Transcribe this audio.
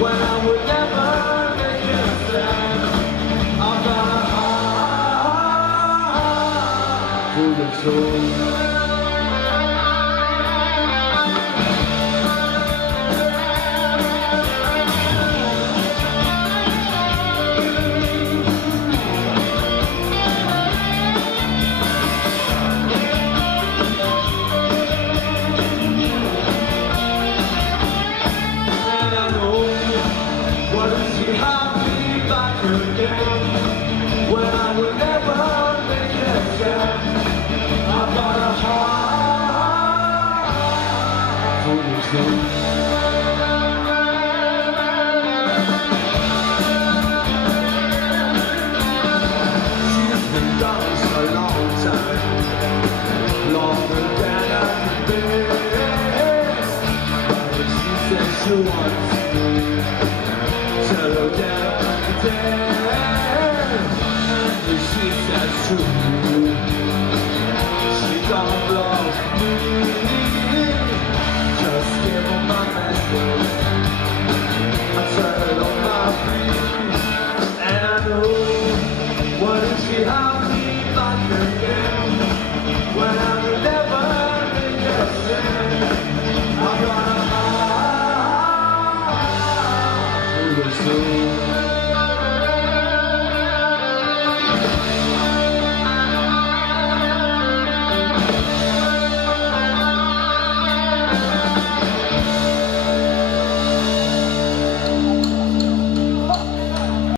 when I would never make a stand. I've got a heart full of soul. When I would never make a stand, I've got a heart full of soul. She's been gone so long time, longer than I can bear. But she said she wants me, settle down there. She says true, she don't love me. Just give her my message, I turn on my feet. And I know, what if she had me back again, when I would never make a sin. I've got a heart full of soul.